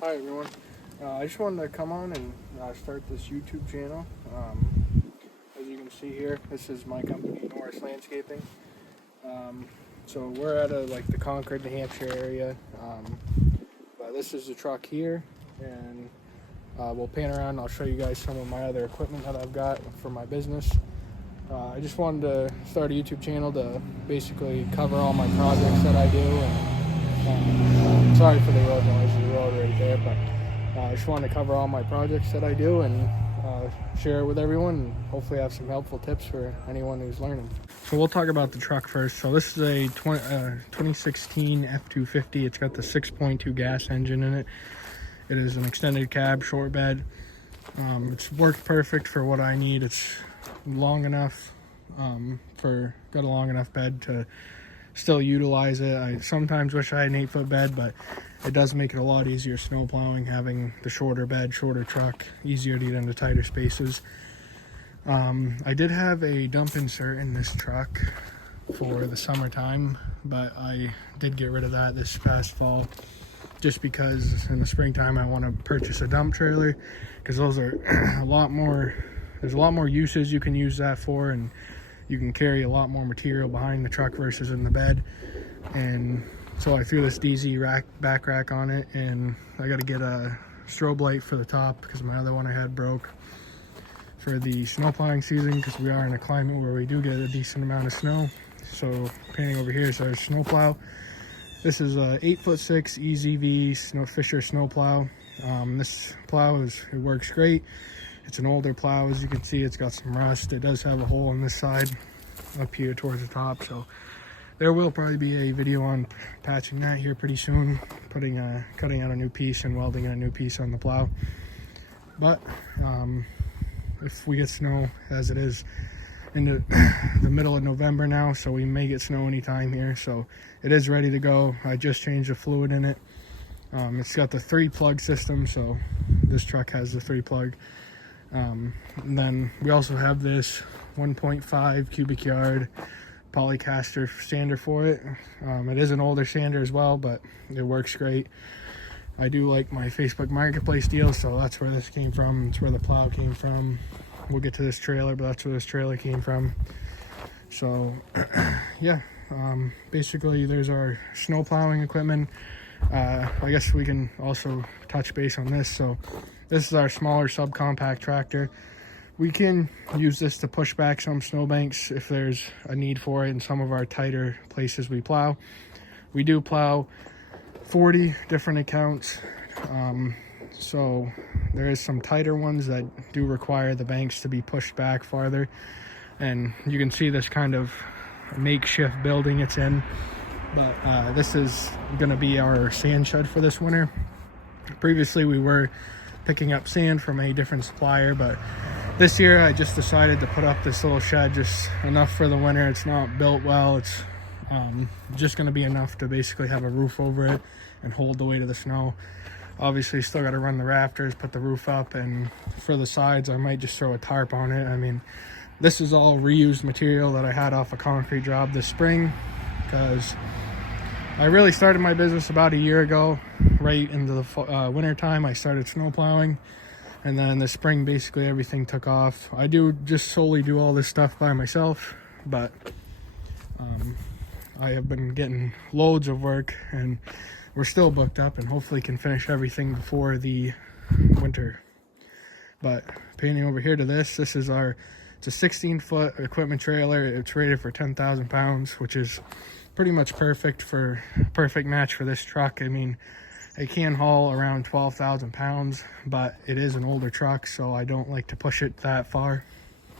Hi everyone. I just wanted to come on and start this YouTube channel. As you can see here, this is my company, Norris Landscaping. So we're at the Concord, New Hampshire area. But this is the truck here, and we'll pan around. I'll show you guys some of my other equipment that I've got for my business. I just wanted to start a YouTube channel to basically cover all my projects that I do. And sorry for the road noise, the road right there, but I just wanted to cover all my projects that I do and share it with everyone, and hopefully have some helpful tips for anyone who's learning. So we'll talk about the truck first. So this is a 2016 F250. It's got the 6.2 gas engine in it. It is an extended cab, short bed. It's worked perfect for what I need. It's long enough got a long enough bed to still utilize it. I sometimes wish I had an 8-foot bed, but it does make it a lot easier snow plowing, having the shorter bed, shorter truck, easier to get into tighter spaces. I did have a dump insert in this truck for the summertime, but I did get rid of that this past fall just because in the springtime I want to purchase a dump trailer, because those are there's a lot more uses you can use that for, and you can carry a lot more material behind the truck versus in the bed. And so I threw this DZ back rack on it, and I got to get a strobe light for the top because my other one I had broke for the snow plowing season, because we are in a climate where we do get a decent amount of snow. So painting over here is our snow plow. This is a 8'6" EZV Fisher snow plow. This plow it works great. It's an older plow. As you can see, it's got some rust. It does have a hole on this side up here towards the top, so there will probably be a video on patching that here pretty soon, cutting out a new piece and welding a new piece on the plow. But if we get snow, as it is into the middle of November now, so we may get snow anytime here, so it is ready to go. I just changed the fluid in it. It's got the 3-plug system, so this truck has the 3-plug. And then we also have this 1.5 cubic yard polycaster sander for it. It is an older sander as well, but it works great. I do like my Facebook Marketplace deal, so that's where this came from. It's where the plow came from. We'll get to this trailer, but that's where this trailer came from. So yeah, basically there's our snow plowing equipment. I guess we can also touch base on this. So this is our smaller subcompact tractor. We can use this to push back some snowbanks if there's a need for it in some of our tighter places we plow. We do plow 40 different accounts, so there is some tighter ones that do require the banks to be pushed back farther, and you can see this kind of makeshift building it's in. But this is going to be our sand shed for this winter. Previously we were picking up sand from a different supplier, but this year I just decided to put up this little shed, just enough for the winter. It's not built well. It's just going to be enough to basically have a roof over it and hold the weight of the snow. Obviously still got to run the rafters, put the roof up, and for the sides I might just throw a tarp on it. I mean, this is all reused material that I had off a concrete job this spring, because I really started my business about a year ago. Right into the winter time I started snow plowing, and then in the spring basically everything took off. I do just solely do all this stuff by myself, but I have been getting loads of work, and we're still booked up, and hopefully can finish everything before the winter. But painting over here to this is it's a 16-foot equipment trailer. It's rated for 10,000 pounds, which is pretty much perfect match for this truck. I mean, it can haul around 12,000 pounds, but it is an older truck, so I don't like to push it that far.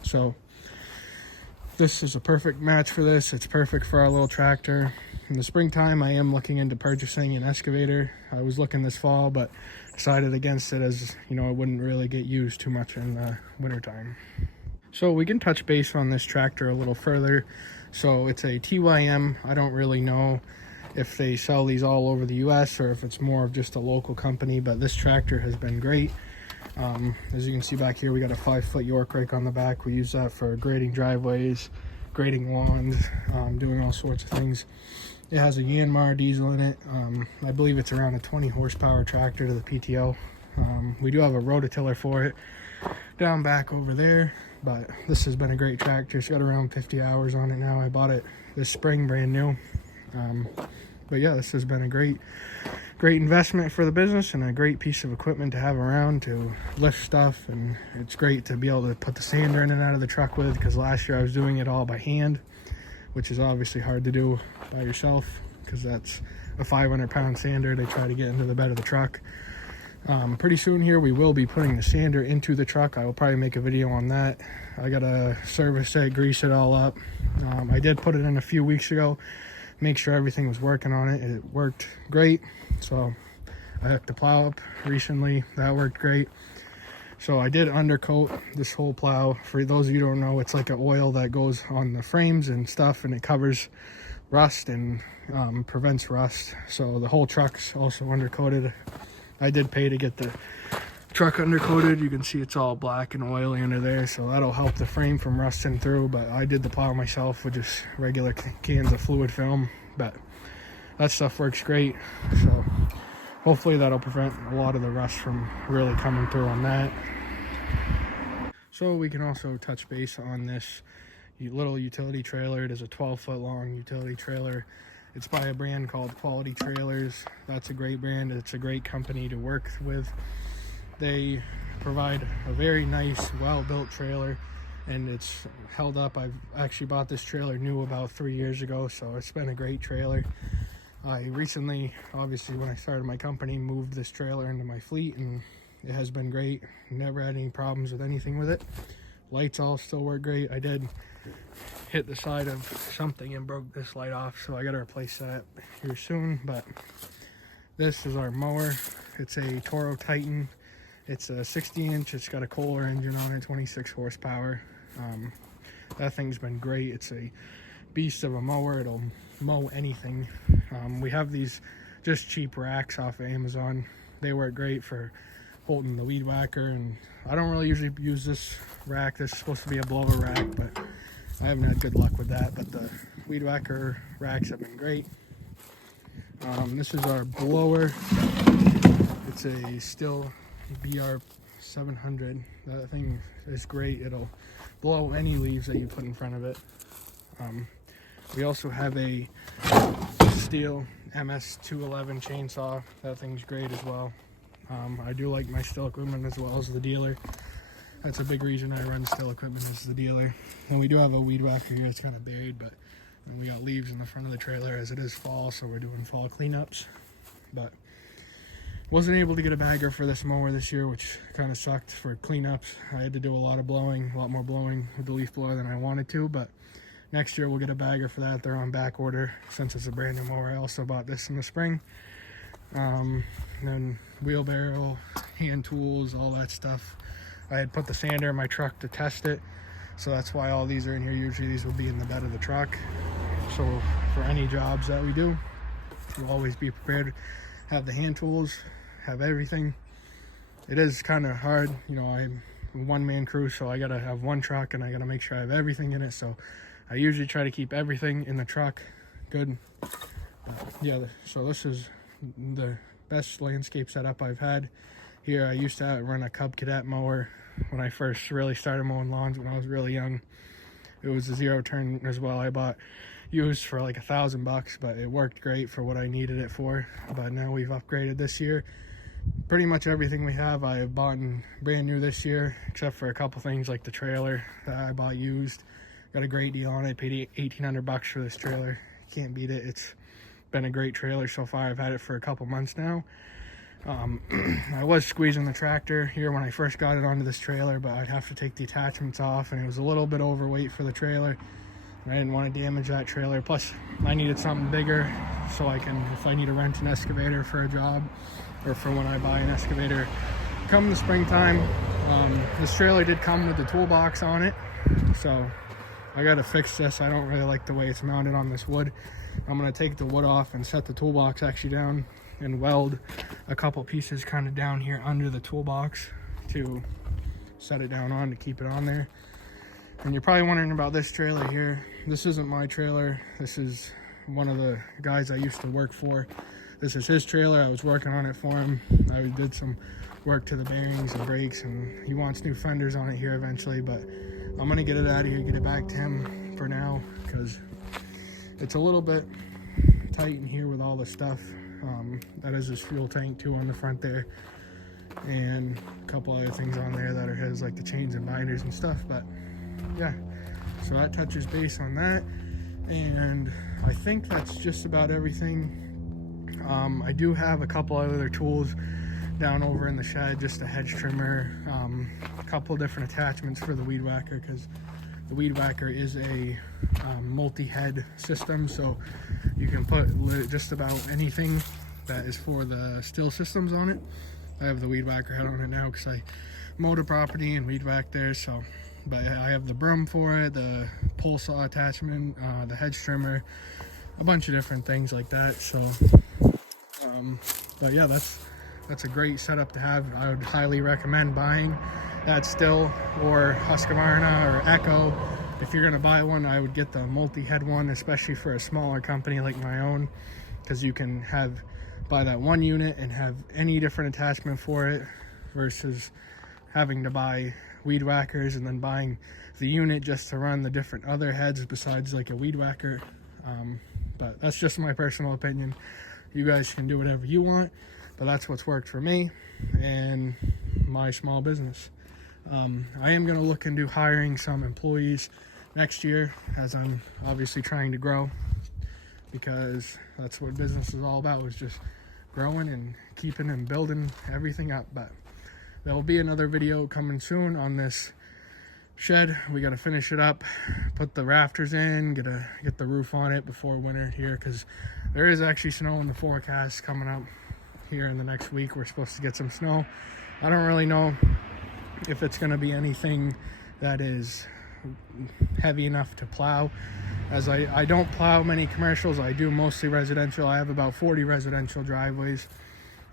So this is a perfect match for this. It's perfect for our little tractor. In the springtime, I am looking into purchasing an excavator. I was looking this fall, but decided against it, as you know, it wouldn't really get used too much in the wintertime. So we can touch base on this tractor a little further. So it's a TYM. I don't really know if they sell these all over the US or if it's more of just a local company, but this tractor has been great. As you can see back here, we got a 5-foot York rake on the back. We use that for grading driveways, grading lawns, doing all sorts of things. It has a Yanmar diesel in it. I believe it's around a 20 horsepower tractor to the PTO. We do have a rototiller for it down back over there, but this has been a great tractor. It's got around 50 hours on it now. I bought it this spring brand new. But yeah, this has been a great investment for the business and a great piece of equipment to have around to lift stuff. And it's great to be able to put the sander in and out of the truck with, because last year I was doing it all by hand, which is obviously hard to do by yourself because that's a 500-pound sander to try to get into the bed of the truck. Pretty soon here we will be putting the sander into the truck. I will probably make a video on that. I gotta service it, grease it all up. I did put it in a few weeks ago, make sure everything was working on it. It worked great. So I hooked the plow up recently. That worked great. So I did undercoat this whole plow. For those of you who don't know, it's like an oil that goes on the frames and stuff, and it covers rust and prevents rust. So the whole truck's also undercoated. I did pay to get the truck undercoated. You can see it's all black and oily under there, so that'll help the frame from rusting through. But I did the plow myself with just regular cans of fluid film, but that stuff works great. So hopefully that'll prevent a lot of the rust from really coming through on that. So we can also touch base on this little utility trailer. It is a 12-foot long utility trailer. It's by a brand called Quality Trailers. That's a great brand. It's a great company to work with. They provide a very nice, well-built trailer, and it's held up. I've actually bought this trailer new about 3 years ago, so it's been a great trailer. I recently, obviously when I started my company, moved this trailer into my fleet, and it has been great. Never had any problems with anything with it. Lights all still work great. I did hit the side of something and broke this light off, so I gotta replace that here soon. But this is our mower. It's a Toro Titan. It's a 60-inch. It's got a Kohler engine on it, 26 horsepower. That thing's been great. It's a beast of a mower. It'll mow anything. We have these just cheap racks off of Amazon. They work great for holding the weed whacker, and I don't really usually use this rack. This is supposed to be a blower rack, but I haven't had good luck with that. But the weed whacker racks have been great. This is our blower. It's a Stihl BR 700. That thing is great. It'll blow any leaves that you put in front of it. We also have a Stihl MS 211 chainsaw. That thing's great as well. I do like my Stihl equipment as well as the dealer. That's a big reason I run Stihl equipment, is the dealer. And we do have a weed whacker here. It's kind of buried, but we got leaves in the front of the trailer as it is fall, so we're doing fall cleanups. But wasn't able to get a bagger for this mower this year, which kind of sucked for cleanups. I had to do a lot more blowing with the leaf blower than I wanted to, but next year we'll get a bagger for that. They're on back order since it's a brand new mower. I also bought this in the spring. Then wheelbarrow, hand tools, all that stuff. I had put the sander in my truck to test it, so that's why all these are in here. Usually these will be in the bed of the truck. So for any jobs that we do, we'll always be prepared. Have the hand tools, have everything. It is kind of hard, you know, I'm a one-man crew, so I gotta have one truck and I gotta make sure I have everything in it. So I usually try to keep everything in the truck good. Yeah, so this is the best landscape setup I've had here. I used to run a Cub Cadet mower when I first really started mowing lawns when I was really young. It was a 0-turn as well. I bought used for like $1,000, but it worked great for what I needed it for. But now we've upgraded this year. Pretty much everything we have I have bought brand new this year, except for a couple things like the trailer that I bought used. Got a great deal on it. Paid $1,800 for this trailer. Can't beat it. It's been a great trailer so far. I've had it for a couple months now. I was squeezing the tractor here when I first got it onto this trailer, but I'd have to take the attachments off, and it was a little bit overweight for the trailer. I didn't want to damage that trailer. Plus, I needed something bigger so I can, if I need to rent an excavator for a job or for when I buy an excavator come the springtime. This trailer did come with the toolbox on it, so I got to fix this. I don't really like the way it's mounted on this wood. I'm going to take the wood off and set the toolbox actually down and weld a couple pieces kind of down here under the toolbox to set it down on to keep it on there. And you're probably wondering about this trailer here. This isn't my trailer. This is one of the guys I used to work for. This is his trailer. I was working on it for him. I did some work to the bearings and brakes, and he wants new fenders on it here eventually, but I'm gonna get it out of here, get it back to him for now, because it's a little bit tight in here with all the stuff. That is his fuel tank too on the front there, and a couple other things on there that are his, like the chains and binders and stuff. But yeah, so that touches base on that, and I think that's just about everything. I do have a couple other tools down over in the shed, just a hedge trimmer, a couple different attachments for the weed whacker, because the weed whacker is a multi-head system, so you can put just about anything that is for the still systems on it. I have the weed whacker head on it now because I mowed a property and weed whacked there, so, but I have the broom for it, the pole saw attachment, the hedge trimmer, a bunch of different things like that. So but yeah, that's a great setup to have. I would highly recommend buying that still, or Husqvarna or Echo. If you're gonna buy one, I would get the multi-head one, especially for a smaller company like my own, because you can buy that one unit and have any different attachment for it, versus having to buy weed whackers and then buying the unit just to run the different other heads besides like a weed whacker. But that's just my personal opinion. You guys can do whatever you want, but that's what's worked for me and my small business. I am going to look into hiring some employees next year, as I'm obviously trying to grow, because that's what business is all about, is just growing and keeping and building everything up. But there will be another video coming soon on this shed. We got to finish it up, put the rafters in, get the roof on it before winter here, because there is actually snow in the forecast coming up here in the next week. We're supposed to get some snow. I don't really know if it's going to be anything that is heavy enough to plow, as I don't plow many commercials. I do mostly residential. I have about 40 residential driveways,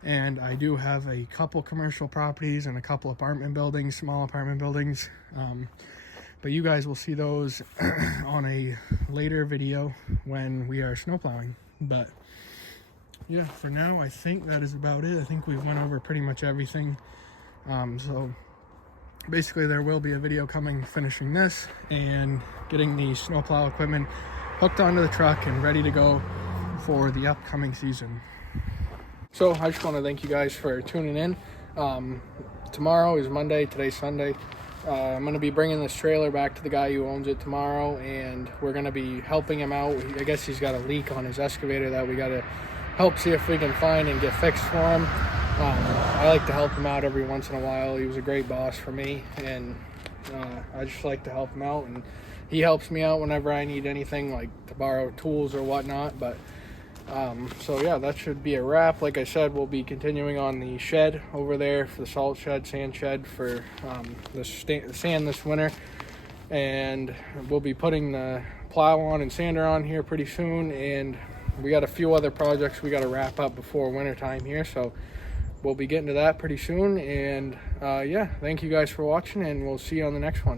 and I do have a couple commercial properties and a couple apartment buildings, small apartment buildings. But you guys will see those on a later video when we are snow plowing. But yeah, for now, I think that is about it. I think we've went over pretty much everything. So basically there will be a video coming finishing this and getting the snowplow equipment hooked onto the truck and ready to go for the upcoming season. So I just want to thank you guys for tuning in. Tomorrow is Monday, today's Sunday. I'm going to be bringing this trailer back to the guy who owns it tomorrow, and we're going to be helping him out. I guess he's got a leak on his excavator that we got to help see if we can find and get fixed for him. I like to help him out every once in a while. He was a great boss for me, and I just like to help him out, and he helps me out whenever I need anything, like to borrow tools or whatnot. But so yeah, that should be a wrap. Like I said, we'll be continuing on the shed over there for the salt shed, sand shed for the sand this winter, and we'll be putting the plow on and sander on here pretty soon, and we got a few other projects we got to wrap up before winter time here, so we'll be getting to that pretty soon. And yeah, thank you guys for watching, and we'll see you on the next one.